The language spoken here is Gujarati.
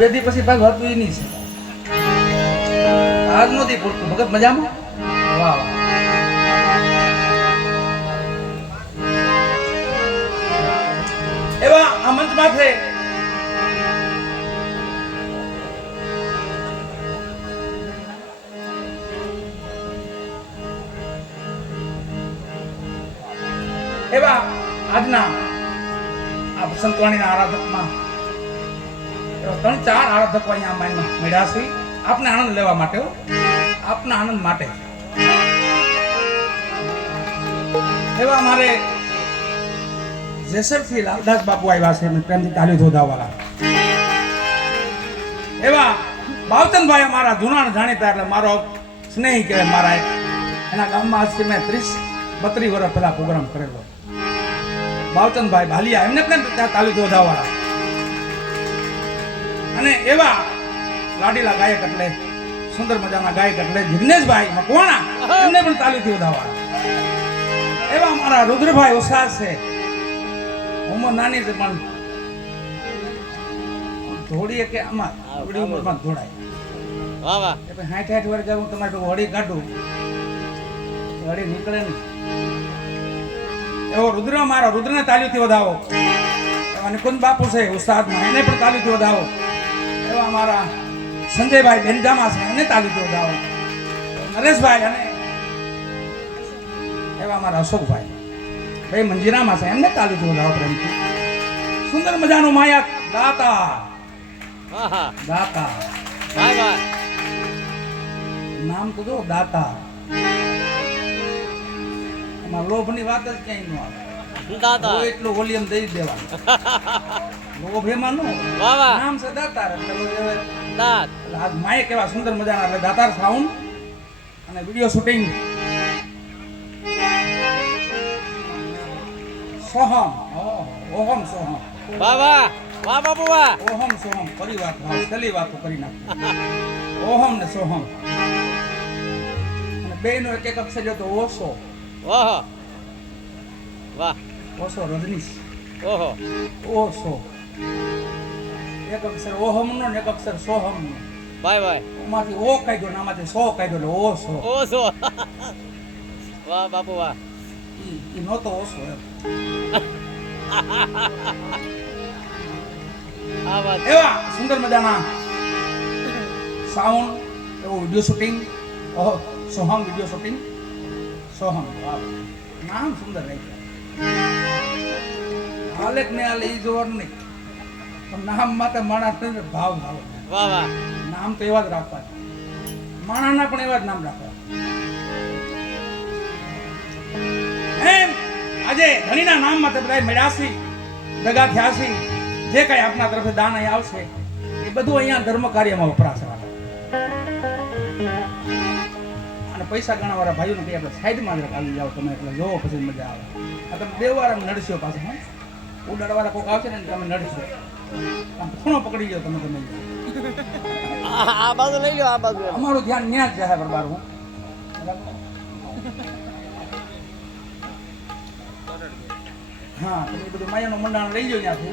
બેદી પછી ભાગ હતું એ નહીં છે આજ નહોતી પૂરતું ભગત મજામાં વાહ વાહ એવા આ મંચ માથે એવા આજના આ સંતવાણીના આરાધકમાં એવા 3-4 આરાધકો અહીંયા માનમાં મળ્યા છે આપને આનંદ લેવા માટે આપના આનંદ માટે એવા મારે જેસરથી લાલદાસ બાપુ આવ્યા છે પ્રેમથી તાલી ધોધાવાળા એવા બાવચંદભાઈ મારા જૂના જાણીતા એટલે મારો સ્નેહી કહેવાય મારા એના ગામમાં આજથી મેં 30-32 વર્ષ પહેલા પ્રોગ્રામ કરેલો બાવચંદભાઈ ભાલિયા એમને પણ ત્યાં તાલી ધોધાવાળા અને એવા લાડીલા ગાયક એટલે સુંદર મજાના ગાયક એટલે જિગ્નેશભાઈ મકવાણા એમને પણ તાલી ધોધાવાળા એવા મારા રુદ્રભાઈ ઉસાસ છે ઉંમર નાની છે પણ ધોડીએ કે આમાં થોડી ઉંમરમાં ધોડાય વાહ વાહ એ 60 વર્ષ હું તમારે હોડી કાઢું હોડી નીકળે ને એવો રુદ્ર મારો રુદ્રને તાલીથી વધાવો એવા નિકુંજ બાપુ છે ઉસ્તાદમાં એને પણ તાલીથી વધાવો એવા મારા સંજયભાઈ બેનજામા છે એને તાલીથી વધાવો નરેશભાઈ અને એવા મારા અશોકભાઈ બે મંજીરામાં છે એમને તાલીથી વધાવો પ્રેમથી સુંદર મજાનું માયા દાતા દાતા નામ તો જો દાતા એમાં લોભની વાત જ ક્યાંય ન આવે દાતા એટલું વોલ્યુમ દઈ દેવાનું લોભ એમાં નો નામ છે દાતાર એટલે દાત આજ માયક એવા સુંદર મજાના એટલે દાતાર સાઉન્ડ અને video shooting Soham ohm Soham વાહ વાહ વાહ બાપુ વાહ ઓહમ સોહમ ફરી વાત છેલ્લી વાતો કરી નાખ ઓહમ ને સોહમ અને બેનો એક એક અક્ષર જો તો ઓસો વાહ વાહ ઓસો રજનીશ ઓહો ઓસો એક અક્ષર ઓહમ નો ને એક અક્ષર સોહમ નો બાય બાય ઓમાંથી ઓ કાઢ્યો ને આમાંથી સો કાઢ્યો એટલે ઓસો ઓસો વાહ બાપુ વાહ ઈ નહોતો ઓસો એવા સુંદર મજાના સાઉન્ડ એવું video shooting Soham video shooting Soham નામ સુંદર રહી હાલેક ને હાલે ઈ જોર નહીં પણ નામ માટે માણસ ભાવ ભાવ વાહ વાહ નામ તો એવા જ રાખવા માણસના પણ એવા જ નામ રાખવા એમ આજે ધણીના નામ માટે બધા મેળાસી ભેગા થયાસી જે કઈ આપના તરફે દાન અહીં આવશે એ બધું અહીંયા ધર્મ કાર્યમાં વપરાશે અને પૈસા ગણા વાળા ભાઈઓને કઈ આપણે સાઈડમાં જ આવી જાઓ તમે એટલે જોવો પછી મજા આવે આ તમે દેવવાળા નડશો પાસે હા ઉડાડવાળા કોઈક આવશે ને તમે નડશો આમ ખૂણો પકડી જાઓ તમે તમે આ બાજુ લઈ લો આ બાજુ અમારું ધ્યાન ન્યા જ જાય બરાબર હું હા તમે બધું માયાનું મંડાણ લઈ જાઓ ત્યાંથી